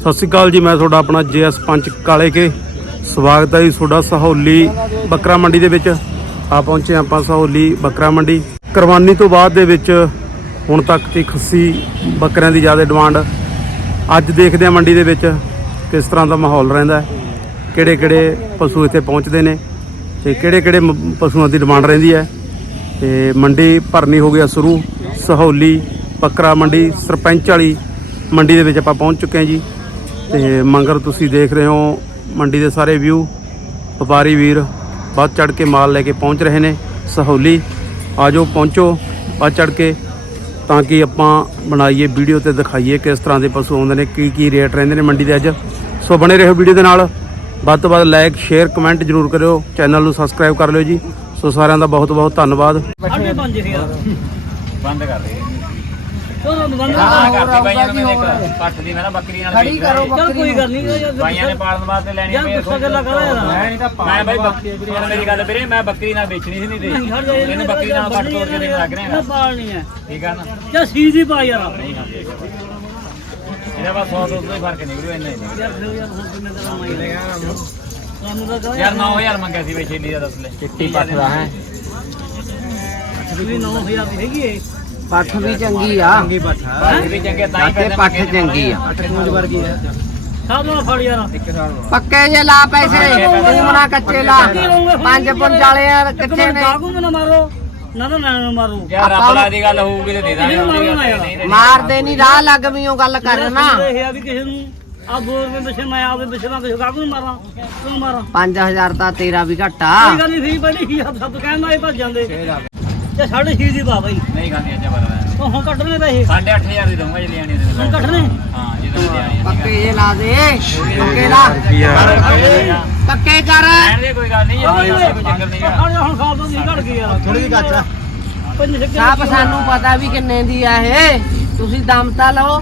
ਸਤਿ ਸ਼੍ਰੀ ਅਕਾਲ ਜੀ, ਮੈਂ ਤੁਹਾਡਾ ਆਪਣਾ ਜੇਐਸ ਪੰਚ ਕਾਲੇ ਕੇ ਸਵਾਗਤ ਹੈ ਜੀ ਤੁਹਾਡਾ ਸਹੌਲੀ ਬੱਕਰਾ ਮੰਡੀ ਦੇ ਵਿੱਚ। ਆ ਪਹੁੰਚੇ ਆਪਾਂ ਸਹੌਲੀ ਬੱਕਰਾ ਮੰਡੀ। ਕੁਰਬਾਨੀ ਤੋਂ ਬਾਅਦ ਦੇ ਵਿੱਚ ਹੁਣ ਤੱਕ ਦੀ ਖੱਸੀ ਬੱਕਰਿਆਂ ਦੀ ਜ਼ਿਆਦਾ ਡਿਮਾਂਡ। ਅੱਜ ਦੇਖਦੇ ਆ ਮੰਡੀ ਦੇ ਵਿੱਚ ਕਿਸ ਤਰ੍ਹਾਂ ਦਾ ਮਾਹੌਲ ਰਹਿੰਦਾ ਕਿਹੜੇ ਕਿਹੜੇ ਪਸ਼ੂ ਇੱਥੇ ਪਹੁੰਚਦੇ ਨੇ ਤੇ ਕਿਹੜੇ ਕਿਹੜੇ ਮ- ਪਸ਼ੂਆਂ ਦੀ ਡਿਮਾਂਡ ਰਹਿੰਦੀ ਹੈ। ਤੇ ਮੰਡੀ ਭਰਨੀ ਹੋ ਗਿਆ ਸ਼ੁਰੂ। ਸਹੌਲੀ ਬੱਕਰਾ ਮੰਡੀ ਸਰਪੰਚ ਵਾਲੀ ਮੰਡੀ ਦੇ ਵਿੱਚ ਆਪਾਂ ਪਹੁੰਚ ਚੁੱਕੇ ਹਾਂ ਜੀ। ਤੇ ਮੰਗਰ ਤੁਸੀਂ ਦੇਖ ਰਹੇ ਹੋ ਮੰਡੀ ਦੇ ਸਾਰੇ ਵਿਊ ਵਪਾਰੀ ਵੀਰ ਵੱਧ ਚੜ ਕੇ ਮਾਲ ਲੈ ਕੇ ਪਹੁੰਚ ਰਹੇ ਨੇ ਸਹੌਲੀ ਆਜੋ ਪਹੁੰਚੋ ਵੱਧ ਚੜ ਕੇ ਤਾਂ ਕਿ ਆਪਾਂ ਬਣਾਈਏ ਵੀਡੀਓ ਤੇ ਦਿਖਾਈਏ ਕਿਸ ਤਰ੍ਹਾਂ ਦੇ ਪਸ਼ੂ ਆਉਂਦੇ ਨੇ ਕੀ ਕੀ ਰੇਟ ਰਹਿੰਦੇ ਨੇ ਮੰਡੀ ਦੇ ਅੱਜ। ਸੋ ਬਣੇ ਰਹੋ ਵੀਡੀਓ ਦੇ ਨਾਲ ਵੱਧ ਤੋਂ ਵੱਧ ਲਾਈਕ ਸ਼ੇਅਰ ਕਮੈਂਟ ਜਰੂਰ ਕਰਿਓ ਚੈਨਲ ਨੂੰ ਸਬਸਕ੍ਰਾਈਬ ਕਰ ਲਿਓ ਜੀ। ਸੋ ਸਾਰਿਆਂ ਦਾ ਬਹੁਤ ਬਹੁਤ ਧੰਨਵਾਦ ਬੰਦ ਕਰ ਦੇ ਚਲੋ ਹਾਂ ਕਰ ਕਰਦੀ ਬਾਈਆਂ ਨੂੰ ਮੈਂ ਇੱਕ ਪੱਟ ਦੀ ਮੈਂ ਨਾ ਬੱਕਰੀ ਨਾਲ ਖੜੀ ਕਰੋ ਚਲ ਕੋਈ ਗੱਲ ਨਹੀਂ ਬਾਈਆਂ ਨੇ ਪਾਲਣ ਵਾਸਤੇ ਲੈਣੀ ਯਾਰ ਗੁੱਸਾ ਗੱਲਾਂ ਕਰ ਯਾਰ। ਮੈਂ ਨਹੀਂ ਤਾਂ ਮੈਂ ਬਾਈ ਬੱਕਰੀ ਮੇਰੀ ਗੱਲ ਵੀਰੇ ਮੈਂ ਬੱਕਰੀ ਨਾਲ ਵੇਚਣੀ ਸੀ ਨਹੀਂ ਦੇ। ਨਹੀਂ ਇਹਨੂੰ ਬੱਕਰੀ ਨਾਲ ਪੱਟ ਤੋੜ ਕੇ ਦੇਣ ਲੱਗ ਰਹੇ ਆ ਪਾਲਣੀ ਹੈ। ਠੀਕ ਆ ਨਾ? ਜਾਂ ਸੀਜ਼ ਹੀ ਪਾ ਯਾਰ। ਨਹੀਂ ਇਹਦਾ ਬਸ 100 200 ਹੀ ਫ਼ਰਕ ਨਿਕਲੂ ਇੰਨਾ ਹੀ ਨਹੀਂ। ਯਾਰ ਯਾਰ ਹੁਣ ਕਿੰਨੇ ਦਾ ਮਾਈ ਕਹੋ ਯਾਰ। 9000 ਮੰਗਿਆ ਸੀ ਵੇ ਛੇਲੀ ਦਾ ਦੱਸ ਲੈ ਚਿੱਟੀ ਪੱਟ ਦਾ ਹੈ। ਵੀ 9000 ਦੀ ਹੈਗੀ ਏ ਪੱਠ ਵੀ ਚੰਗੀ ਆ। ਚੰਗੀ ਪੱਟ ਪੱਟ ਵੀ ਚੰਗੇ ਤਾਂ ਹੀ ਕਹਿੰਦੇ ਪੱਠ ਚੰਗੀ ਆ। ਨਾਲ ਫੜ ਯਾਰ। ਪੱਕੇ ਜੇ ਲਾ ਪੈਸੇ ਤੂੰ ਮਨਾ ਕੱਚੇ ਲਾ। ਪੰਜ ਪੁੰਜ ਵਾਲੇ ਯਾਰ ਕਿੱਥੇ ਨੇ? ਕਾਗੂ ਨਾ ਮਾਰੋ ਨਾ ਨਾ ਨਾ ਮਾਰੋ। ਯਾਰ ਆਪਣਾ ਦੀ ਗੱਲ ਹੋਊਗੀ ਤੇ ਦੇ ਦਾਂਗੇ। ਮਾਰਦੇ ਨਹੀਂ ਰਾਹ ਲੱਗ ਵੀਓ ਗੱਲ ਕਰਨਾ ਇਹ ਆ ਵੀ ਕਿਸੇ ਨੂੰ ਆ ਦੋ ਰੁਪਏ ਪਿੱਛੇ ਮੈਂ ਆਵੇ ਪਿੱਛੇ ਨਾ ਕਿਸੇ ਕਾਗੂ ਨੂੰ ਮਾਰਾਂ ਤੂੰ ਮਾਰਾਂ? 5000 ਤਾਂ ਤੇਰਾ ਵੀ ਘਟਾ ਕੋਈ ਗੱਲ ਨਹੀਂ ਸੀ ਹੀ ਸਭ ਕਹਿੰਦਾ ਇਹ ਭੱਜ ਜਾਂਦੇ। ਤੇ ਸਾਢੇ ਛੇ ਦੀ ਪਾ ਬਈ। ਨਹੀਂ ਖਾਂਦੀ ਅੱਜ ਬਰਦਾ ਉਹ ਹੁਣ ਕੱਢਣੇ ਪੈਸੇ। 8500 ਦੀ ਦਊਂਗਾ ਜੇ ਲੈਣੀ ਤੇ ਹੁਣ ਕੱਢਣੇ? ਹਾਂ ਜਦੋਂ ਲੈਣੀ ਪੱਕੇ ਜੇ ਲਾ ਦੇ ਪੱਕੇ ਲਾ ਪੱਕੇ ਕਰ। ਲੈਣ ਦੇ ਕੋਈ ਗੱਲ ਨਹੀਂ ਜੇ ਕੋਈ ਚੱਕਰ ਨਹੀਂ ਹੁਣ ਹੁਣ ਸਾਲ ਤੋਂ ਨਹੀਂ ਘੜ ਗਈ ਯਾਰ ਥੋੜੀ ਜਿਹੀ ਛੱਕੇ ਸਾਪ ਸਾਨੂੰ ਪਤਾ ਵੀ ਕਿੰਨੇ ਦੀ ਆ ਇਹ। ਤੁਸੀਂ ਦਮ ਤਾਂ ਲਓ।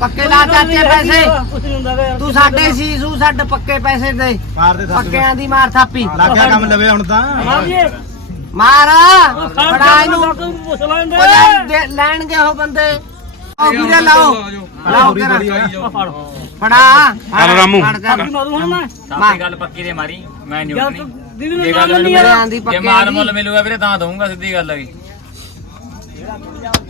ਪੱਕੇ ਲਾ ਚਾਚੇ ਪੈਸੇ। ਯਾਰ ਤੂੰ ਸਾਡੇ ਸੀਸੂ ਛੱਡ ਪੱਕੇ ਪੈਸੇ ਦੇ। ਪੱਕਿਆਂ ਦੀ ਮਾਰ ਥਾਪੀ। ਲੱਗਿਆ ਕੰਮ ਲਵੇ ਹੁਣ ਤਾਂ। ਮਾਰ। ਫੜਾ ਇਹਨੂੰ ਨੂੰ ਪੁੱਛ ਲੈਂਦੇ ਉਹ ਲੈ- ਦੇ- ਲੈਣਗੇ ਉਹ ਬੰਦੇ। ਉਹ ਵੀਰੇ ਲਾਓ। ਲਾਓ ਕਰਾ ਫੜ ਫੜਾ ਚੱਲ ਰਾਮੂ। ਕੀ ਮਾਰੂ ਹੁਣ ਮੈਂ। ਸਾਡੀ ਗੱਲ ਪੱਕੀ ਦੇ ਮਾਰੀ ਮੈਂ ਨਹੀਂ ਯਾਰ ਉੱਠਣੀ। ਤੂੰ ਦੀਦੀ ਨੂੰ ਜੇ ਨਾਲ ਗੱਲ ਨਹੀਂ ਯਾਰ ਆਂਦੀ ਜੇ ਪੱਕੇ ਮਾਲ ਦੀ ਮੁੱਲ ਮਿਲੂਗਾ ਵੀਰੇ ਤਾਂ ਦਊਂਗਾ ਸਿੱਧੀ ਗੱਲ ਹੈਗੀ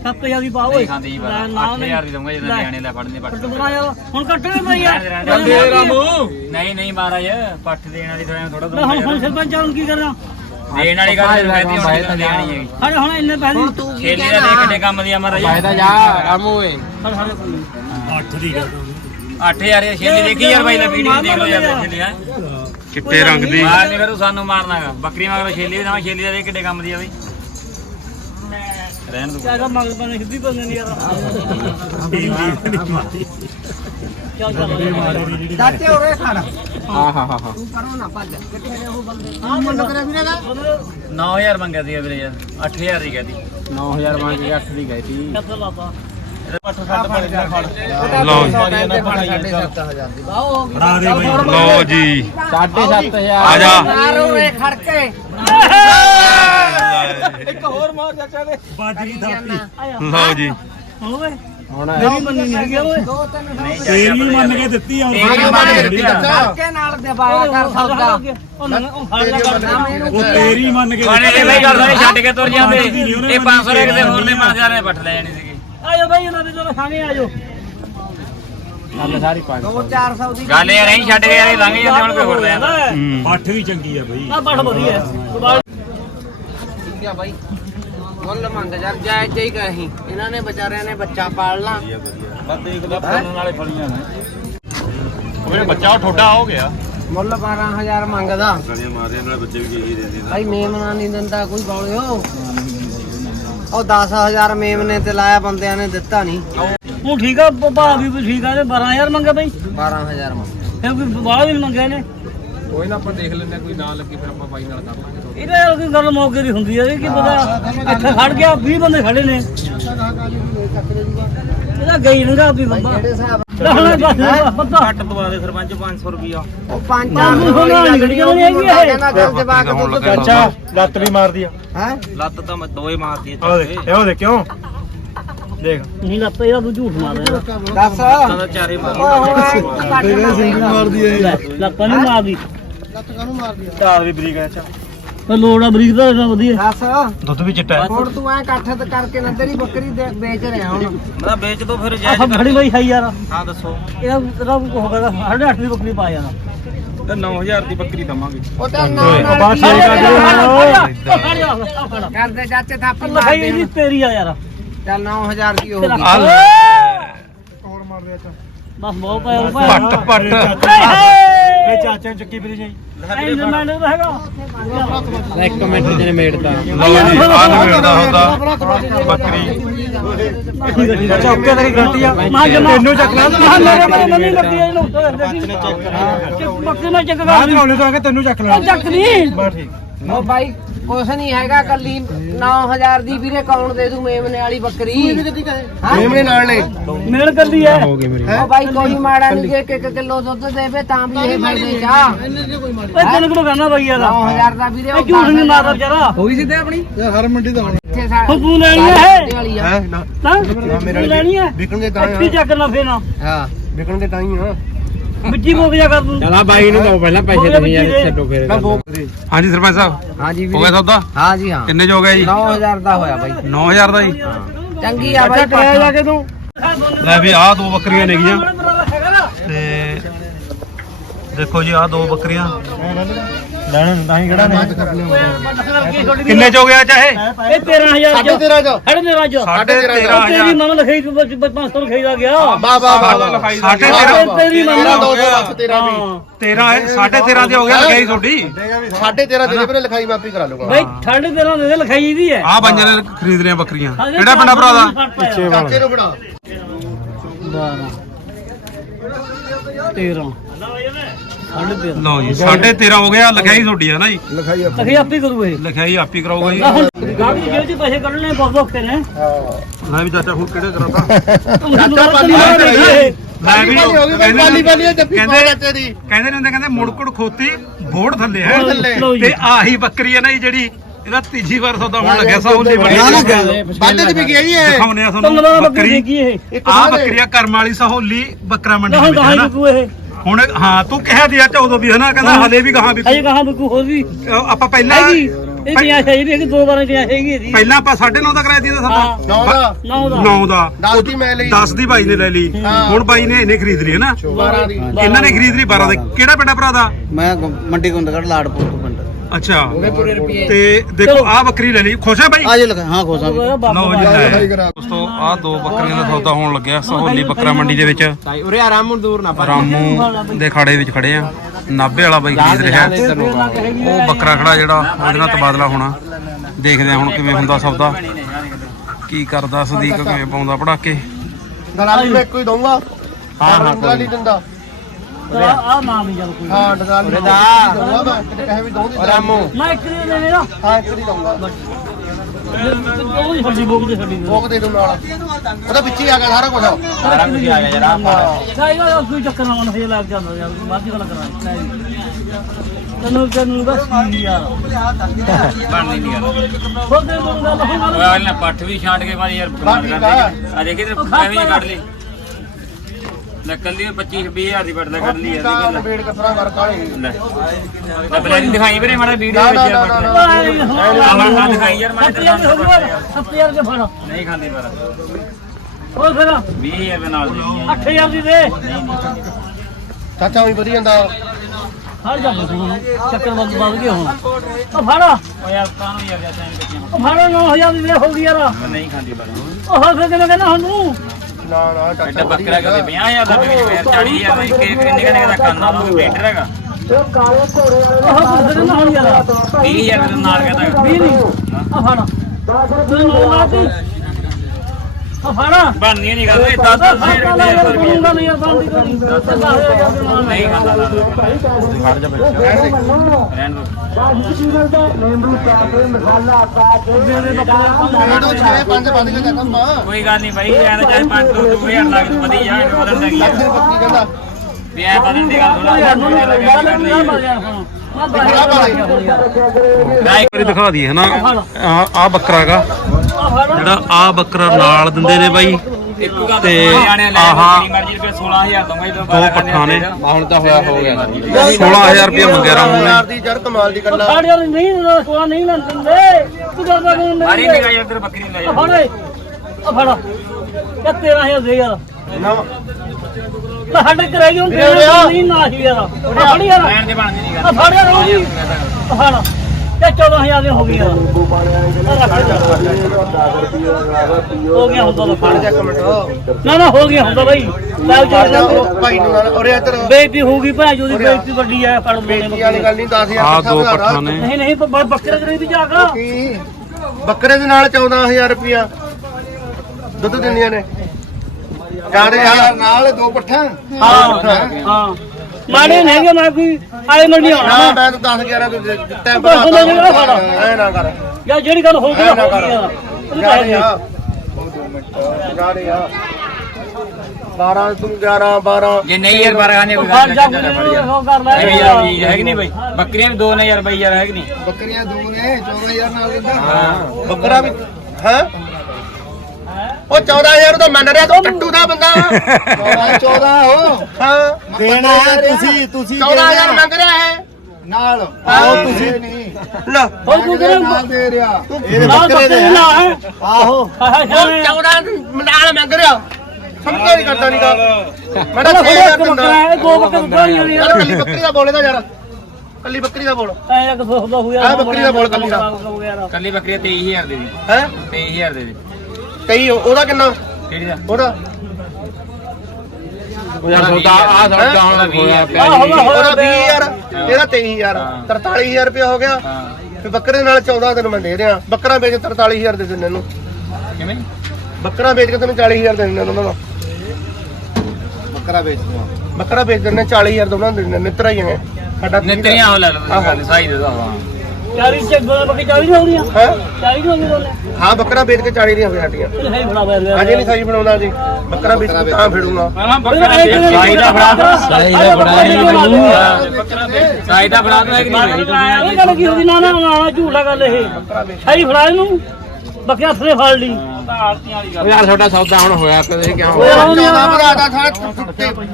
ਸੱਤ ਹਜ਼ਾਰ ਦੀ ਪਾ ਓਏ। ਨਹੀਂ ਖਾਂਦੀ ਜੀ ਲੈ, ਬਸ ਨਾ ਨਹੀਂ। 8000 ਦੀ ਦਊਂਗਾ ਜਦੋਂ ਲੈ। ਨਿਆਣੇ ਲੈ ਫੜਨੇ ਪੱਟ ਤੂੰ ਬਣਾ ਯਾਰ ਹੁਣ ਕੱਟਣੇ ਪਈ ਯਾਰ ਰਹਿਣ ਦੇ, ਰਹਿਣ ਦੇ। ਨਹੀਂ ਨਹੀਂ ਮਹਾਰਾਜ ਪੱਟ ਦੇਣ ਵਾਲੀ ਥੋੜਾ ਥੋੜਾ ਮੈਂ ਹੁਣ ਹੁਣ ਸਰਪੰਚ ਨੂੰ ਕੀ ਕਰਾਂ? ਦੇਣ ਵਾਲੀ ਗੱਲ ਨਹੀਂ ਕਹਿੰਦੀ ਹੁਣ ਦੇਣੀ ਹੈਗੀ। ਹੁਣ ਇੰਨੇ ਪੈਸੇ ਹੁਣ ਤੂੰ ਕੀ ਛੇਲੀ ਦਾ ਦੇ ਕਹਿਣਾ? ਕਿੰਨੇ ਕੰਮ ਦੀ ਆ ਮਹਾਰਾਜ ਹਰ ਹਰ ਕੋਈ 8000 ਦੀ ਛੇਲੀ ਦੇਖੀ ਯਾਰ ਬਾਈ ਲੈ ਵੀਡੀਓ ਦੇਖ ਲਓ ਯਾਰ ਛੇਲੀ ਹੈ। ਚਿੱਟੇ ਰੰਗ ਦੀ। ਮਾਰ ਨਹੀਂ ਫਿਰ ਸਾਨੂੰ ਮਾਰਨਾਗਾ ਬੱਕਰੀ ਮਗਰ ਛੇਲੀ ਵੀ ਨਾ ਛੇਲੀ ਦਾ ਦੇ ਕਿੱਡੇ ਕੰਮ ਦੀ ਆ ਬਈ। ਰਹਿਣ ਦੋ ਚਾਹਦਾ ਮਗਰ ਬਣੇ ਸਿੱਧੀ ਬੰਦੇ ਨਹੀਂ ਯਾਰ। ਚਾਚੇ ਉਰੇ ਖੜ ਹਾਂ ਹਾਂ ਹਾਂ ਤੂੰ ਕਰੋ ਨਾ ਭੱਜ ਕਿੱਥੇ ਨੇ ਉਹ ਬੰਦੇ ਹਾਂ ਮੁੰਡਾ ਤੇਰਾ ਵੀਰੇ ਦਾ 9000 ਮੰਗਿਆ ਸੀ ਵੀਰੇ ਯਾਰ 8000 ਦੀ ਕਹਤੀ 9000 ਮੰਗ ਕੇ 8 ਦੀ ਗਈ ਸੀ ਜਾ ਫੜ ਲਓ ਲਓ ਜੀ। 7500 ਆ ਜਾ। ਯਾਰ ਉਰੇ ਖੜ ਕੇ ਇੱਕ ਹੋਰ ਮਾਰ ਚਾਚਾ ਦੇ ਲਓ ਜੀ। ਓਏ ਮੇਰੀ ਮੰਨੀ ਨਹੀਂ ਹੈਗੀ ਓਏ। ਦੋ ਤਿੰਨ ਤੇਰੀ ਮੰਨ ਕੇ ਦਿੱਤੀ ਆ ਤੇਰੀ ਮੰਨ ਕੇ ਦਿੱਤੀ ਆ। ਧੱਕੇ ਨਾਲ ਦਬਾਇਆ ਕਰ ਸੌਦਾ ਉਹ ਫੜ ਲਿਆ ਕਰ ਉਹ ਤੇਰੀ ਮੰਨ ਕੇ ਬਣੇ ਇਹ ਬਈ ਗੱਲ ਛੱਡ ਕੇ ਤੁਰ ਜਾਂਦੇ। ਇਹ 500 ਰੁਪਏ ਦੇ ਹੋਰ ਨੇ ਮਨਜ਼ਾਰ ਨੇ ਪੱਠ ਲੈ ਜਾਣੀ ਸੀਗੀ। ਆਜੋ ਭਾਈ ਇਹਨਾਂ ਦੇ ਚਲੋ ਖਾਣੇ ਆਜੋ ਗੱਲ ਸਾਰੀ ਪੰਜ ਦੋ 400 ਦੀ ਗੱਲ ਯਾਰ ਨਹੀਂ ਛੱਡ ਕੇ ਯਾਰ ਇਹ ਲੰਘ ਜਾਂਦੇ ਹੁਣ ਕੋਈ ਹੋਰ ਲੈ ਜਾਂਦਾ ਪੱਠ ਵੀ ਚੰਗੀ ਆ ਬਈ। ਆ ਬੜ ਵਧੀਆ। ਹੈ ਬਾਲ ਠੀਕ ਆ ਬਾਈ। ਮੁੱਲ ਮੰਗ ਯਾਰ ਜਾਇਜ਼ ਹੀ ਕਹੀਂ ਇਹਨਾਂ ਨੇ ਵਿਚਾਰਿਆਂ ਨੇ ਬੱਚਾ ਪਾਲਣਾ ਬਸ ਦੇਖਦਾ ਫੋਨ ਨਾਲੇ ਫੜੀਆਂ ਨੇ। ਉਹਨੇ ਬੱਚਾ ਠੋਡਾ ਹੋ ਗਿਆ। ਮੁੱਲ 12000 ਮੰਗਦਾ। ਭਾਈ ਮੇਮਨਾ ਨਹੀਂ ਦਿੰਦਾ ਕੋਈ ਬੌਲਿਓ ਉਹ। 10000 ਮੇਮ ਨੇ ਤੇ ਲਾਇਆ ਬੰਦਿਆਂ ਨੇ ਦਿੱਤਾ ਨਹੀਂ। ਹੁਣ ਠੀਕ ਆ ਭਾ ਵੀ ਵੀ ਠੀਕ ਆ ਨੇ 12000 ਮੰਗੇ ਬਈ। 12000 ਮੰਗ ਕੋਈ ਬਾਹਰ ਵੀ ਨੀ ਮੰਗੇ ਨੇ ਕੋਈ ਨਾ ਆਪਾਂ ਦੇਖ ਲੈਂਦੇ ਕੋਈ ਨਾ ਲੱਗੀ ਫਿਰ ਆਪਾਂ ਬਾਈ ਨਾਲ ਕਰ ਲਾਂਗੇ ਇਹਦਾ ਯਾਰ ਕੋਈ ਗੱਲ ਮੌਕੇ ਦੀ ਹੁੰਦੀ ਹੈ ਕਿ ਪਤਾ ਇੱਥੇ ਖੜ ਗਿਆ 20 ਬੰਦੇ ਖੜੇ ਨੇ। ਇਹਦਾ ਗਈ ਨਗਾ ਵੀ ਬੰਦਾ। ਜਿਹੜੇ ਹਿਸਾਬ ਲੈ ਹੁਣ ਬਸ ਪਤਾ ਘੱਟ ਦਵਾ ਦੇ ਸਰਪੰਚ 500 ਰੁਪਿਆ ਉਹ ਪੰਜ ਮਾਮੂ ਚਾਰ ਹੋਣਾ ਗੋਲੀ ਨੀ ਲੱਗਣੀ ਗੱਡੀ ਉਹ ਹੈਗੀ ਇਹ। ਕਹਿੰਦਾ ਗੱਲ ਜਵਾਕ ਦੁੱਧ ਅੱਛਾ ਲੱਤ ਵੀ ਮਾਰਦੀ ਆ। ਹੈ? ਲੱਤ ਤਾਂ ਮੈਂ ਦੋਏ ਮਾਰਦੀ ਆਹ ਦੇ ਇਹੋ ਦੇ ਕਿਉਂ? ਦੇਖ। ਨਹੀਂ ਲੱਤ ਇਹਦਾ ਤੂੰ ਝੂਠ ਮਾਰ ਰਿਹਾ। ਦੱਸ। ਚਾਰੇ ਮਾਰ ਲੈ, ਲੱਤਾਂ ਨਹੀਂ ਮਾਰਦੀ। ਧਾਰ ਵੀ ਬਰੀਕ ਹੈ ਅੱਛਾ ਪਰ ਲੋੜ ਆ ਬਰੀਕ ਦਾ ਇਹਦਾ ਵਧੀਆ। ਦੱਸ। ਦੁੱਧ ਵੀ ਚਿੱਟਾ ਹੁਣ ਤੂੰ ਐ ਇਕੱਠ ਤੇ ਕਰਕੇ ਨਾ ਤੇਰੀ ਬੱਕਰੀ ਦੇ- ਵੇਚ ਰਿਹਾ ਹੁਣ। ਮੈਂ ਵੇਚ ਦੋ ਫਿਰ ਆਹ ਫੜੀ ਬਈ ਹੈ ਯਾਰ। ਹਾਂ ਦੱਸੋ। ਇਹਦਾ ਤੇਰਾ ਕੋ ਹੋਗਾ ਸਾਢੇ ਅੱਠ ਦੀ ਬੱਕਰੀ ਪਾ ਜਾਣਾ ਤੇ 9000 ਦੀ ਬੱਕਰੀ ਦਵਾਂਗੇ। ਉਹ ਤਾਂ ਨਾਲ ਨਾਲ ਕਰ। ਕਰਦੇ ਚਾਚੇ ਥਾਪੀ ਮਾਰ ਲਖਾਈ ਦੇ ਇਹਦੀ ਤੇਰੀ ਆ ਯਾਰ। ਚੱਲ 9000 ਦੀ ਹੋ ਗਈ। ਆ ਲੈ ਬਸ ਬਹੁਤ ਪਾਇਆ ਉਹ ਪੱਟ ਪੱਟ ਇਹ ਚਾਚੇ ਨੂੰ ਚੱਕੀ ਫਿਰੀ ਜਾਈ। ਨਹੀਂ ਹੈਗਾ। ਇੱਕ ਮਿੰਟ ਜਨੇ ਮੇੜਦਾ ਲਓ ਜੀ ਆ ਨਵੇੜਦਾ ਹੁੰਦਾ ਬੱਕਰੀ। ਚੌਕੇ ਤੇਰੀ ਗਲਤੀ ਆ। ਤੈਨੂੰ ਚੱਕ ਲਾ ਮਾਂ ਮੇਰੇ ਕੋਲ ਨਵੀਂ ਲੱਗੀ ਇਹਨੂੰ। ਬੱਕਰੀ ਮੈਂ ਚੈੱਕ ਕਰ ਤੈਨੂੰ ਚੱਕ ਉਹ ਚੱਕ ਨਹੀਂ। ਬਸ ਠੀਕ। ਉਹ ਬਾਈ। ਕੁਛ ਨਹੀਂ ਹੈਗਾ ਕੱਲੀ 9000 ਦੀ ਵੀਰੇ ਕੌਣ ਦੇ ਦੂ? ਮੇਮਨੇ ਵਾਲੀ ਬੱਕਰੀ। ਮੇਮਨੇ ਨਾਲ ਨੇ। ਮੇਲ ਕੱਲੀ ਹੈ। ਉਹ ਬਾਈ ਕੋਈ ਮਾੜਾ ਨਹੀਂ ਜੇ ਇੱਕ ਇੱਕ ਕਿਲੋ ਦੁੱਧ ਦੇਵੇ ਤਾਂ ਵੀ ਇਹ ਫਾਇਦੇ ਚਾ ਓਏ ਤੈਨੂੰ ਕਿਹਨੂੰ ਕਹਿਣਾ ਬਈ ਯਾਰ 9000 ਦਾ ਵੀਰੇ ਇਹ ਝੂਠ ਨਹੀਂ ਮਾਰਦਾ ਵਿਚਾਰਾ। ਹੋਈ ਸਿੱਧੇ ਆਪਣੀ? ਹਰ ਮੰਡੀ ਦਾ ਇੱਥੇ ਤੂੰ ਲੈਣੀ ਹੈ ਇਹ? ਵਾਲੀ ਆ। ਤਾਂ ਤੂੰ ਲੈਣੀ ਹੈ ਵਿਕਣਗੇ ਅੱਠੀ ਚੱਕ ਨਾ ਫੇਰ ਨਾ। ਹਾਂ ਵਿਕਣਗੇ ਤਾਂ ਹੀ ਆ। ਮਿੱਟੀ ਮੁੱਕ ਜਾ ਕਰ ਤੂੰ। ਚਲਾ ਬਾਈ ਨੂੰ ਦੋ ਪਹਿਲਾਂ ਪੈਸੇ ਤੁਸੀਂ ਯਾਰ ਛੱਡੋ ਫੇਰ ਹਾਂਜੀ ਸਰਪੰਚ ਸਾਹਿਬ। ਹਾਂ ਜੀ ਹੋ ਗਿਆ ਸੌਦਾ? ਹਾਂ ਜੀ ਹਾਂ। ਕਿੰਨੇ ਚ ਹੋ ਗਿਆ ਜੀ? 9000 ਦਾ ਹੋਇਆ ਬਾਈ। 9000 ਦਾ ਜੀ? ਚੰਗੀ ਆ ਬਾਈ ਕਰਾਇਆ ਜਾ ਕੇ ਤੂੰ। ਲੈ ਵੀ ਆਹ ਦੋ ਬੱਕਰੀਆਂ ਨੇਗੀਆਂ ਤੇ ਦੇਖੋ ਜੀ ਆਹ ਦੋ ਬੱਕਰੀਆਂ। ਲੈਣ ਤਾਂ ਹੀ ਕਿਹੜਾ ਕਿੰਨੇ ਚ ਹੋ ਗਿਆ ਚਾਹੇ? ਇਹ 13000 ਚ। 13 ਚ। ਸਾਢੇ 13 ਚ। ਸਾਢੇ ਤੇਰੀ 13000 ਮਨ ਲਖਾਈ ਤੂੰ 500 ਲਿਖਾਈ ਦਾ ਗਿਆ। ਵਾਹ ਵਾਹ ਵਾਹ ਸਾਢੇ ਤੇਰੀ। 13 ਮਨ ਤੇਰਾਂ ਦੋ ਲੱਖ ਤੇਰਾਂ ਵੀ। 13 ਹੈ ਸਾਢੇ 13 ਦੇ ਹੋ ਗਿਆ ਲਗਾਈ ਤੁਹਾਡੀ? ਸਾਢੇ 13 ਦੇ ਦੇ ਵੀਰੇ ਲਿਖਾਈ ਮਾਪੀ ਕਰਾ ਲੂਗਾ ਬਈ ਸਾਢੇ 13 ਦੇ ਦੇ ਲਿਖਾਈ ਦੀ ਹੈ। ਆਹ ਬੰਜਾਂ ਨੇ ਖਰੀਦ ਲਿਆ ਬੱਕਰੀਆਂ ਕਿਹੜਾ ਪਿੰਡਾ ਭਰਾ ਦਾ? ਪਿੱਛੇ ਚਾਚੇ ਨੂੰ ਬਣਾ 13 ਸਾਢੇ 13 ਲਓ ਜੀ ਸਾਢੇ 13 ਹੋ ਗਿਆ ਲਗਾਈ ਤੁਹਾਡੀ ਹੈ ਨਾ ਜੀ? ਲਿਖਾਈ ਲਖਾਈ ਆਪੇ ਕਰੂ ਇਹ। ਲਿਖਾਈ ਆਪ ਹੀ ਕਰਾਊਗਾ ਜੀ ਨਾ ਹੁਣ ਗਾੜੀ ਜੇਬ ਚ ਪੈਸੇ ਕੱਢਣੇ ਬਹੁਤ ਔਖੇ ਨੇ। ਮੈਂ ਵੀ ਚਾਚਾ ਹੁਣ ਕਿਹੜੇ ਕਰਾਂਗਾ ਚਾਚਾ ਪਾਲੀ ਮੈਂ ਵੀ ਗਈ ਕਹਿੰਦੇ- ਚਾਚੇ ਦੀ ਕਹਿੰਦੇ ਨੇ ਹੁੰਦੇ ਕਹਿੰਦੇ ਮੁੜਕੁੜ ਖੋਤੀ ਬੋੜ ਥੱਲੇ ਹੈ। ਥੱਲੇ। ਲਓ ਜੀ। ਤੇ ਆਹੀ ਬੱਕਰੀ ਹੈ ਨਾ ਜੀ ਜਿਹੜੀ ਇਹਦਾ ਤੀਜੀ ਵਾਰ ਸੌਦਾ ਹੋਣ ਲੱਗਿਆ ਸੌਲੀ ਬੜੀ ਬਾਦੇ ਚ ਵੀ ਗਿਆ ਹੀ ਦਿਖਾਉਨੇ ਆ ਤੰਗਲਾ ਤੁਹਾਨੂੰ ਬੱਕਰੀ ਬੱਕਰੀ ਕੀ ਇਹ। ਇੱਕ ਆ ਬਾਅਦ ਬੱਕਰੀ ਆ ਕਰਮ ਵਾਲੀ ਸਹੋਲੀ ਬੱਕਰਾ ਮੰਡੀ ਨਾ ਦੇ ਹੁਣ ਵਿੱਚ ਹੈ ਨਾ? ਬਿਕੂ ਇਹ। ਹੁਣ ਹਾਂ ਤੂੰ ਕਹਿ ਦਿਆ ਚੌਦੋਂ ਵੀ ਹੈ ਨਾ ਕਹਿੰਦਾ ਹਲੇ ਵੀ ਕਹਾਂ ਵੀ ਅਜੇ ਕਹਾਂ ਬਿਕੂ ਹੋਰ ਵੀ ਆਪਾਂ ਪਹਿਲਾਂ ਹੈਗੀ। ਇਹ ਪਿਆ ਹੈਗੀ? ਵੀ ਦੋ ਵਾਰਾਂ ਪਿਆ ਹੈਗੀ ਇਹਦੀ। ਪਹਿਲਾਂ ਆਪਾਂ 9.5 ਦਾ ਕਰਾਇਆ ਸੀ ਇਹਦਾ ਹਾਂ। ਸੌਦਾ ਨੌ ਦਾ। ਨੌ ਦਾ। 9 ਦਾ। 10 ਦੀ ਮੈਂ ਲਈ। 10 ਦੀ ਬਾਈ ਨੇ ਲੈ ਲਈ। ਹਾਂ। ਹੁਣ ਬਾਈ ਨੇ ਇਹਨੇ ਖਰੀਦ ਲਈ ਹੈ ਨਾ 12 ਦੀ। ਇਹਨਾਂ ਨੇ ਖਰੀਦ ਲਈ 12 ਦੇ। ਕਿਹੜਾ ਪਿੰਡਾ ਭਰਾ ਦਾ? ਮੈਂ ਮੰਡੀ ਗੁੰਦਗੜ ਲਾੜਪੁਰ ਤੋਂ। ਅੱਛਾ। ਪੂਰੇ ਰੁਪਏ। ਤੇ ਦੇਖੋ ਆ ਬੱਕਰੀ ਲੈ ਲਈ। ਖੁਸ਼ ਹੈ ਬਾਈ? ਆਜੋ ਲਗਾ ਹਾਂ ਖੋਸਾ ਲਓ ਜੀ ਲੈ। ਦੋਸਤੋ ਆ ਦੋ ਬੱਕਰੀਆਂ ਦਾ ਸੌਦਾ ਹੋਣ ਲੱਗਿਆ ਸਹੋਲੀ ਬੱਕਰਾ ਮੰਡੀ ਦੇ ਵਿੱਚ। ਤਾਈ ਉਰੇ ਆਰਾਮ ਮਨਦੂਰ ਨਾ ਰਾਮੂ ਦੇ ਖਾੜੇ ਵਿੱਚ ਖੜੇ ਆ। ਨਾਭੇ ਵਾਲਾ ਬਾਈ ਖਰੀਦ ਰਿਹਾ। ਉਹ ਬੱਕਰਾ ਖੜਾ ਜਿਹੜਾ ਉਹਦੇ ਨਾਲ ਤਬਾਦਲਾ ਹੋਣਾ। ਦੇਖਦੇ ਆ ਹੁਣ ਕਿਵੇਂ ਹੁੰਦਾ ਸੌਦਾ। ਕੀ ਕਰਦਾ ਸਦੀਕ ਕਿਵੇਂ ਪਾਉਂਦਾ ਪੜਾਕੇ। ਦਲਾਲੀ ਮੈਂ ਇੱਕੋ ਹੀ ਦਊਂਗਾ। ਹਾਂ ਹਾਂ ਦਲਾਲੀ ਦਿੰਦਾ। ਆ ਮਾਂ ਵੀ ਚੱਲ ਕੋਈ। ਹਾਂ ਦਲਾਲੀ ਦਾ ਦਊਂਗਾ ਮੈਂ ਕਿਤੇ ਕਹੇ ਵੀ ਦਊਂਗੀ ਰਾਮੂ ਮੈਂ ਇੱਕ ਦੀ ਦੇ ਦੇਣਾ ਹਾਂ ਇੱਕ ਦੀ ਦਊਂਗਾ। ਉਹ ਹੀ ਛੱਡੀ ਬੋਕ ਤੇ ਛੱਡੀ। ਭੋਗ ਦੇ ਦੂੰ ਨਾਲ। ਉਹਦਾ ਵਿੱਚ ਹੀ ਆ ਗਿਆ ਸਾਰਾ ਕੁਝ ਸਾਰਾ ਕੁਝ ਆ ਗਿਆ ਯਾਰ ਸਾਈ ਉਹ ਕੋਈ ਚੱਕਰ ਨਾ ਮਨ ਫੇਰ ਲੱਗ ਜਾਂਦਾ ਯਾਰ ਬਾਅਦ ਦੀ ਗੱਲ ਕਰਾਂ ਤੈਨੂੰ ਤੈਨੂੰ ਬਸ ਕੀ ਯਾਰ ਬਣਨੀ ਨਹੀਂ ਯਾਰ ਹੋਰ ਦੇ ਦੂੰ ਗੱਲ ਹੁਣ ਗੱਲ ਉਹ ਨੇ ਪੱਠ ਵੀ ਛਾਂਟ ਕੇ ਮਾਰੀ ਯਾਰ ਠੀਕ ਆ। ਆ ਦੇਖੀ ਤੇ ਐਵੇਂ ਹੀ ਕੱਢ ਲਈ। ਲੈ ਕੱਲੀ 25 20000 ਦੀ ਪੱਠ ਲੈ ਕੱਢ ਲਈ ਤਾਂ ਯਾਰ ਨਵੇੜ ਕਤਰਾ ਕਰ ਕਾਲੇ ਲੈ। ਲੈ ਬਲੈਕ ਦਿਖਾਈ ਵੀਰੇ ਮਾੜਾ ਵੀਡੀਓ ਵਿੱਚ ਯਾਰ ਪੱਠ ਆਵਾਂ ਨਾ ਦਿਖਾਈ ਯਾਰ ਮਾੜਾ ਸੱਤ ਹਜ਼ਾਰ ਦੇ ਹੋ ਗਏ ਸੱਤ ਹਜ਼ਾਰ ਦੇ ਫੜ। ਨਹੀਂ ਖਾਂਦੀ ਪਰ ਹੋਰ ਫਿਰ 20000 ਦੇ ਨਾਲ ਦੇ 8000 ਦੀ ਦੇ। ਚਾਚਾ ਵੀ ਵਧੀਆ ਜਾਂਦਾ ਹਟ ਜਾ ਬਸ ਹੁਣ ਚੱਕਰ ਵੱਧ ਵੱਧ ਗਏ ਹੁਣ। ਉਹ ਫੜ। ਓ ਯਾਰ ਕਾਹਨੂੰ ਯਾਰ ਜਾਂ ਤੈਨੂੰ ਬੱਚਿਆਂ ਉਹ ਫੜ 9000 ਦੀ ਦੇ ਹੋ ਗਈ ਯਾਰ। ਨੂੰ ਨਹੀਂ ਖਾਂਦੀ ਪਰ ਉਹ ਹੋਰ ਫਿਰ ਕਿਵੇਂ ਕਹਿੰਦਾ ਹੁਣ ਨਾ ਨਾ ਐਡਾ ਚਾਚਾ ਬੱਕਰਾ ਕਦੇ 50000 ਦਾ ਵਿਕ ਜਵੇ 40000 ਦਾ ਇੱਕ ਇੱਕ ਕਿੰਨੇ ਕਿੰਨੇ ਦਾ ਕੰਨ ਉਹ ਬੇਟਰ ਹੈਗਾ। ਉਹ ਕੁਝ ਕਹਿੰਦਾ ਹੁਣ ਯਾਰ 20000 ਦੇ ਨਾਲ ਕਹਿੰਦਾ। ਵੀ ਨਹੀਂ ਆ ਫੜ। ਤੂੰ ਨੋ ਲਾਤੀ ਆ ਬਣਨੀ ਨਹੀਂ ਗੱਲ ਇਹ 10 10 ਰੁਪਏ ਕਰੂੰਗਾ। ਨਹੀਂ ਯਾਰ ਬੰਦੀ ਕਰੀ 10000 ਦੇ। ਨਾਲ ਨਹੀਂ ਰਹਿਣ ਦੋ। ਇਹਨੂੰ 6 5 ਵੱਧ ਕੇ ਕਹਿੰਦਾ ਮਾਂ ਕੋਈ ਗੱਲ ਨਹੀਂ ਭਾਈ ਚਾਹੇ 5 ਤੋਂ 2000 ਲੱਗ ਵਧੀ ਜਾ ਵਧਣ ਲੱਗੀ ਲੱਖ ਦੀ ਬੱਕਰੀ ਕਹਿੰਦਾ ਵੀ ਐ ਵਧਣ ਦੀ ਗੱਲ ਥੋੜਾ ਯਾਰ ਨਹੀਂ ਮਾਰ ਹੁਣ ਬਾਈ ਵਾਰੀ ਦਿਖਾ ਦਈਏ ਹਨਾ? ਆ ਆ ਬੱਕਰਾ ਹੈਗਾ। ਜਿਹੜਾ ਆ ਬੱਕਰਾ ਨਾਲ ਦਿੰਦੇ ਨੇ ਬਾਈ। ਇੱਕੋ ਗੱਲ ਤੇ ਆਹਾ ਜਿੰਨੀ ਮਰਜ਼ੀ ਰੁਪਏ 16000 ਦਊਂਗਾ ਜਦੋਂ ਦੋ ਪੱਠਾਂ ਨੇ। ਹੁਣ ਤਾਂ ਹੋਇਆ ਹੋ ਗਿਆ 16000 ਰੁਪਏ ਮੰਗਿਆ ਰਾਮੂ ਨੇ। ਦੀ ਜੜ ਕਮਾਲ ਦੀ ਗੱਲਾਂ। ਸਾਡੇ ਵਾਲੇ ਨਹੀਂ ਨਾ ਸੋਆ ਨਹੀਂ ਨਾ ਦਿੰਦੇ। ਤੂੰ ਕਰਦਾ ਕਿਉਂ ਨਹੀਂ ਮਾਰੀ ਨਿਕਾ ਯਾਰ ਤੇਰੇ ਬੱਕਰੀ ਲੈ ਆ ਜਾ ਫੜ ਆ ਫੜ। ਇਹ 13000 ਦੇ ਯਾਰ ਤਾਂ ਸਾਡੇ ਕਰਾਈ ਹੁਣ ਨਹੀਂ ਨਾ ਸੀ ਯਾਰ ਆ ਫੜ ਯਾਰ। ਫੜ ਯਾਰ ਉਹ ਜੀ। ਫੜ। ਇਹ 14000 ਦੇ ਹੋ ਗਏ ਯਾਰ ਆ ਰੱਖ ਜਾ। ਹੋ ਗਿਆ ਹੁੰਦਾ ਤਾਂ ਫੜ ਇੱਕ ਮਿੰਟ। ਨਾ ਨਾ ਹੋ ਗਿਆ ਹੁੰਦਾ ਬਾਈ। ਲੈ ਚੱਲ ਭਾਈ ਨੂੰ ਨਾਲ। ਉਰੇ ਇੱਧਰ। ਬੇਇੱਜ਼ਤੀ ਹੋਊਗੀ ਭਾਜੋ ਦੀ ਬੇਇੱਜ਼ਤੀ ਵੱਡੀ ਆ ਫੜ ਬੇਟੀ ਲੋਨੇ ਵਾਲੀ ਗੱਲ ਨਹੀਂ 10000 ਆ ਦੋ ਪੱਠਾਂ ਨੇ। ਨਹੀਂ ਨਹੀਂ ਬੱਕਰੇ ਕਰੀ ਦੀ ਜਾਗਾ ਕੀ। ਬੱਕਰੇ ਦੇ ਨਾਲ 14000 ਰੁਪਿਆ ਦੁੱਧ ਦਿੰਦੀਆਂ ਨੇ। ਚਾਰੇ ਨਾਲ ਦੋ ਪੱਠਾਂ। ਹਾਂ। ਹਾਂ। ਮਾੜੇ ਨਹੀਂ ਹੈਗੇ ਮੈਂ ਕੋਈ ਆਏ ਮੰਡੀ ਨਾ ਆਉਣਾ। ਮੈਂ ਤਾਂ 10 11 ਤੋਂ ਦਿੱਤਾ ਬਸ ਉਹਨਾਂ ਨੇ ਕਿਹੜਾ ਖਾਣਾ? ਐ ਨਾ ਕਰ। ਯਾਰ ਜਿਹੜੀ ਗੱਲ ਹੋ ਗਈ ਨਾ ਹੋ ਗਈ ਉਹਨੂੰ ਜਾ ਰਹੇ ਦੇ। ਆ ਜਾ ਰਹੇ ਆ 12 ਤੂੰ 11 12 ਜੇ ਨਹੀਂ ਯਾਰ ਬਾਰਾ ਖਾਣੇ ਗੱਲ ਜਾ ਨਹੀਂ ਉਹ ਕਰ ਲੈ। ਇਹ ਯਾਰ ਚੀਜ਼ ਹੈ ਕਿ ਨਹੀਂ ਬਾਈ? ਬੱਕਰੀਆਂ ਵੀ ਦੋ ਨੇ ਯਾਰ ਬਾਈ ਯਾਰ ਹੈ ਕਿ ਨਹੀਂ? ਬੱਕਰੀਆਂ ਦੋ ਨੇ 14000 ਨਾਲ ਦਿੰਦਾ। ਬੱਕਰਾ ਵੀ ਹੈ? ਉਹ 14000 ਤਾਂ ਮੰਨ ਰਿਹਾ ਤੂੰ ਟੱਟੂ ਦਾ ਬੰਦਾ 14 ਹੋ। ਹਾਂ। ਦੇਣਾ ਹੈ ਤੁਸੀਂ ਤੁਸੀਂ 14000 ਮੰਗ ਰਿਹਾ ਹੈ। ਨਾਲ। ਆਓ ਤੁਸੀਂ ਨਹੀਂ ਲੈ। ਹੋਰ ਕੋਈ ਕਰੇ ਨਾਲ ਦੇ ਰਿਹਾ। ਇਹ ਬੱਕਰੇ ਦੇ ਨਾ ਹੈ। ਆਹੋ। ਆਹ ਉਹ 14 ਨਾਲ ਮੰਗ ਰਿਹਾ। ਸਮਝ ਨਹੀਂ ਕਰਦਾ ਨਹੀਂਗਾ ਮੈਂ ਤਾਂ ਚੱਲ 6000 ਇੱਕ ਦਿੰਦਾ। ਬੱਕਰਾ ਹੈ ਦੋ ਬੱਕਰੇ ਦੋਈਆਂ ਨੇ ਯਾਰ ਯਾਰ ਕੱਲੀ ਬੱਕਰੀ ਦਾ ਬੋਲੇ ਦਾ ਯਾਰ। ਕੱਲੀ ਬੱਕਰੀ ਦਾ ਬੋਲ। ਐ ਇੱਕ ਸੋਖਦਾ ਹੋਇਆ ਆਹ ਬੱਕਰੀ ਦਾ ਬੋਲ ਕੱਲੀ ਦਾ। ਕੱਲੀ ਬੱਕਰੀ 23000 ਦੇ। ਦੇ ਹੈ 23000 ਦੇ ਦੇ। ਕਈ ਉਹਦਾ ਕਿੰਨਾ? ਕਿਹੜੀ ਦਾ। ਉਹਦਾ? ਯਾਰ ਸੌਦਾ ਆ ਸੌਦਾ ਹੁਣ ਹੋਇਆ ਆਹ ਹੋਇਆ ਉਹਦਾ ਹੋਇਆ 20000 ਇਹਦਾ 23000 43000 ਰੁਪਏ ਹੋ ਗਿਆ। ਹਾਂ। ਤੇ ਬੱਕਰੇ ਦੇ ਨਾਲ 14 ਦਿਨ ਮੈਂ ਦੇ ਰਿਹਾ ਬੱਕਰਾ ਵੇਚ 43000 ਦੇ ਦਿੰਦੇ ਨੂੰ ਕਿਵੇਂ? ਬੱਕਰਾ ਵੇਚ ਕੇ ਤੈਨੂੰ 40000 ਦੇ ਦਿੰਦੇ ਉਹਨਾਂ ਦਾ ਬੱਕਰਾ ਵੇਚ ਦਿਓ ਬੱਕਰਾ ਵੇਚ ਦਿੰਦੇ 40000 ਦਾ ਉਹਨਾਂ ਨੂੰ ਦੇ ਦਿੰਦੇ। ਨਿਤਰਾ ਹੀ ਹੈ। ਸਾਡਾ ਨਿਤਰੀਆਂ ਹੋ ਲੈ ਲਓ ਤੁਸੀਂ ਗੱਲ ਸਾਈ ਦੇ ਦੋ ਹਾਂ। ਚਾਲੀ ਚ ਗੋਲਾ ਬੱਕੀ ਚਾਲੀ ਨਹੀਂ ਹੋਣੀਆਂ ਹੈ? ਨਹੀਂ ਬੱਕਰਾ ਵੇਚ ਕੇ 40 ਦੀਆਂ ਹੋ ਸਾਡੀਆਂ। ਇਹ ਹੈ ਬੜਾ ਬੈਰ ਅਜੇ ਨਹੀਂ ਸਹੀ ਬਣਾਉਂਦਾ ਜੀ। ਬੱਕਰਾ ਵੇਚ ਕੇ ਤਾਂ ਫੇੜੂਗਾ ਸਾਈ ਦਾ ਫੜਾ ਦੋ ਸਾਈ ਦਾ ਬੜਾ ਸਾਈ ਦਾ ਫੜਾ ਕਿ ਨਹੀਂ ਇਹ ਗੱਲ ਕੀ ਹੁੰਦੀ ਨਾ ਨਾ ਨਾ ਝੂਠਾ ਗੱਲ ਇਹ। ਸਾਈ ਫੜਾ ਇਹਨੂੰ। ਬੱਕਿਆ ਹੱਥ ਫੜ ਲਈ। ਯਾਰ ਤੁਹਾਡਾ ਸੌਦਾ ਹੁਣ ਹੋਇਆ ਕਿਉਂ ਓਏ ਦਾ ਸਾਰਾ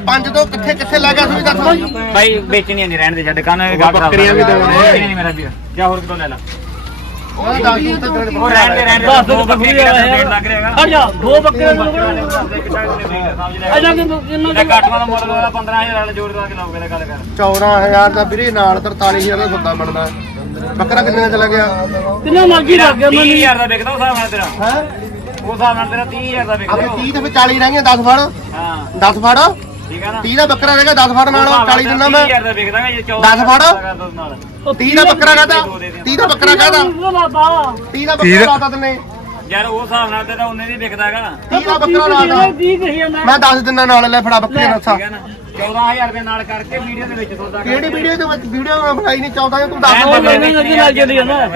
ਪੰਜ ਤੋਂ ਕਿੱਥੇ ਕਿੱਥੇ ਲੱਗ ਗਿਆ ਤੁਸੀਂ ਦੱਸੋ। ਭਾਈ ਵੇਚਣੀਆਂ ਨਹੀਂ ਰਹਿਣ ਦੇ ਛੱਡ ਕੰਨ ਬੱਕਰੀਆਂ ਵੀ ਦੋ ਨੇ ਮੇਰਾ ਵੀਰ। ਜਾ ਹੋਰ ਕਿਤੋਂ ਲੈ ਲਾ। ਉਹ ਦੱਸ ਦੂੰ ਤੇ ਤੇਰੇ ਉਹ ਰਹਿਣ ਰਹਿਣ ਲੱਗ ਬੱਕਰੇ ਕਿੰਨਾ ਕਾਟਵਾ ਦਾ ਮੁੱਲ ਵਾਲਾ 15000 ਵਾਲਾ ਜੋੜ ਲਾ ਕੇ ਲਾਓਗੇ ਤਾਂ ਗੱਲ ਕਰ। 14000 ਦਾ ਵੀਰੇ ਨਾਲ 43000 ਦਾ ਸੌਦਾ ਬਣਦਾ। ਬੱਕਰਾ ਕਿੰਨੇ ਦਾ ਚਲਾ ਗਿਆ? ਕਿੰਨਾ ਮਰਜ਼ੀ ਲੱਗ ਗਿਆ ਮੈਨੂੰ 30000 ਦਾ ਵਿਕਦਾ ਹਿਸਾਬ ਨਾਲ ਤੇਰਾ। ਹੈ? ਹਿਸਾਬ ਨਾਲ ਤੇਰਾ 30000 ਦਾ ਆਪਣੇ ਵਿਕਦਾ 30 ਤੇ ਫਿਰ 40 ਰਹਿ ਗਏ 10 ਫੜ। ਹਾਂ। 10 ਫੜ। ਠੀਕ ਹੈ ਨਾ? 30 ਦਾ ਬੱਕਰਾ ਰਹੇਗਾ 10 ਫੜ ਨਾਲ 40 ਦਿੰਦਾ ਮੈਂ। 30000 ਦਾ ਵਿਕਦਾਗਾ ਜੇ 14 ਦਸ ਫੜ। ਨਾਲ। 30 ਦਾ ਬੱਕਰਾ ਕਹਦਾ? 30 ਦਾ ਬੱਕਰਾ ਕਹਦਾ? ਬਾਬਾ 30 ਦਾ ਬੱਕਰਾ ਲਾਤਾ ਤੈਨੇ। ਯਾਰ ਉਹ ਹਿਸਾਬ ਨਾਲ ਤੇਰਾ ਉਹਨੇ ਦੀ ਵਿਕਦਾਗਾ 30 ਦਾ ਬੱਕਰਾ ਲਾਤਾ। ਦੀ ਕਹੀ ਜਾਂਦਾ। ਮੈਂ 10 ਦਿਨਾਂ ਨਾਲ ਲੈ ਫੜਾ ਬੱਕਰੀ ਦਾ ਠੀਕ ਹੈ ਨਾ? 14000 ਰੁਪਏ ਨਾਲ ਕਰਕੇ ਵੀਡੀਓ ਦੇ ਵਿੱਚ ਸੌਦਾ ਕਰ ਕਿਹੜੀ ਵੀਡੀਓ ਦੇ ਵਿੱਚ? ਵੀਡੀਓ ਬਣਾਈ ਨਹੀਂ ਚਾਹੁੰਦਾ ਤੂੰ ਦੱਸ। ਰਹਿਣ ਉਹ ਦੇ, ਨਹੀਂ ਵੇਚਣੀਆਂ ਨਾਲ ਚੱਲੀ ਜਾਂਦਾ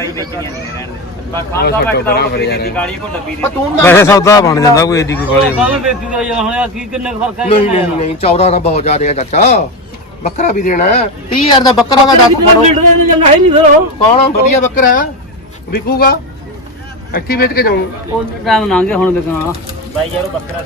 ਬੱਕਰੀ ਦੀ ਗਾਲੀ ਕੋ ਡੱਬੀ ਦੀ ਤੂੰ ਨਾ- ਵੈਸੇ ਸੌਦਾ ਬਣ ਜਾਂਦਾ ਕੋਈ ਏਡੀ ਕੋਈ ਵਾਲੀ ਕੱਲ ਵੇਚੂਗਾ ਯਾਰ ਹੁਣ ਆ ਕੀ ਕਿੰਨੇ ਕੁ ਫ਼ਰਕ ਹੈ ਨਹੀਂ ਨਹੀਂ ਨਹੀਂ 14 ਤਾਂ ਬਹੁਤ ਜ਼ਿਆਦਾ ਹੈ ਚਾਚਾ। ਬੱਕਰਾ ਵੀ ਦੇਣਾ ਹੈ। 30000 ਦਾ ਬੱਕਰਾ ਦਾ 10 ਫੜੋ। ਮਿੰਟ ਦੇ ਜੰਗਾ ਹੈ ਨਹੀਂ ਫਿਰ ਉਹ? ਕੌਣ? ਵਧੀਆ ਬੱਕਰਾ ਹੈ। ਵਿਕੂਗਾ। ਇੱਥੇ ਵੇਚ ਕੇ ਜਾਊਂ। ਉਹ ਟਾਈਮ ਲੰਘ ਗਿਆ ਹੁਣ ਵਿਕਣਾ ਬਾਈ ਯਾਰ ਉਹ ਬੱਕਰਾ